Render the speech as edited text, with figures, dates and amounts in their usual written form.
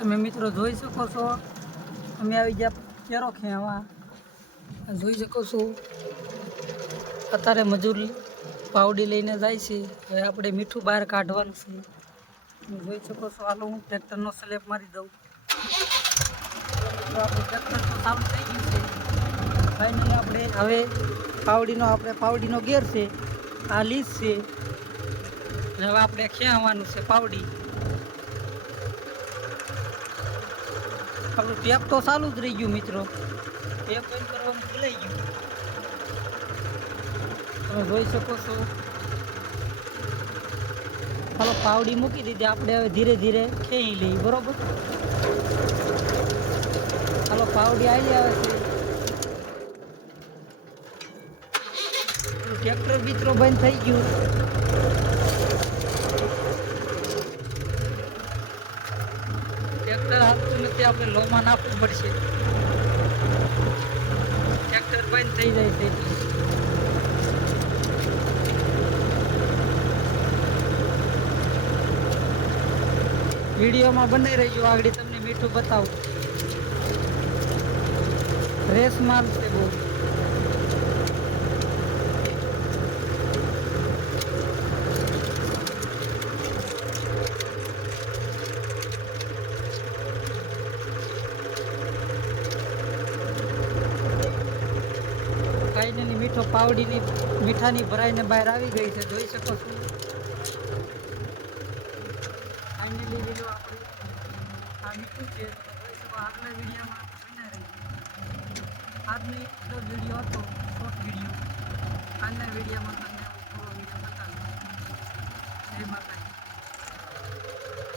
તમે મિત્રો જોઈ શકો છો અમે આવી ગયા કેરો ખેવા જોઈ શકો છો અત્યારે મજૂર પાવડી લઈને જાય છે હવે આપણે મીઠું બહાર કાઢવાનું છે તમે જોઈ શકો છો હાલો હું ટ્રેક્ટરનો સ્લેપ મારી દઉં આપણું ટ્રેક્ટર તો ચાલુ થઈ ગયું છે ફાઇનલી આપણે હવે પાવડીનો ગેર છે આ લીસ છે હવે આપણે ખેવાનું છે પાવડી આપણું ટેપ તો ચાલુ જ રહી ગયું મિત્રો ટેપ બંધ કરવાનું ભૂલાઈ ગયું તમે જોઈ શકો છો ચાલો પાવડી મૂકી દીધી આપણે હવે ધીરે ધીરે ખેંચી લઈએ બરોબર ચાલો પાવડી આવી આવે છે ટ્રેક્ટર મિત્રો બંધ થઈ ગયું ટ્રેક્ટર હાલતું નથી આપણે લોમાં નાખવું પડશે ટ્રેક્ટર બંધ થઈ જાય છે વિડીયોમાં બનાવી રહીજો આગળ તમને મીઠું બતાવું રેસ માલ છે બહુ ફાઇનલી મીઠો પાવડીની મીઠાની ભરાઈને બહાર આવી ગઈ છે જોઈ શકો છો ફાઇનલી વિડીયો આપણે આ મીઠું છે જોઈ શકો આગલા વિડીયોમાં બનાવી રહી આજનો એટલો વિડીયો હતો શોર્ટ વિડીયો આજના વિડીયોમાં તમને પૂરો વિડીયો બતાવ્યો જય માતાજી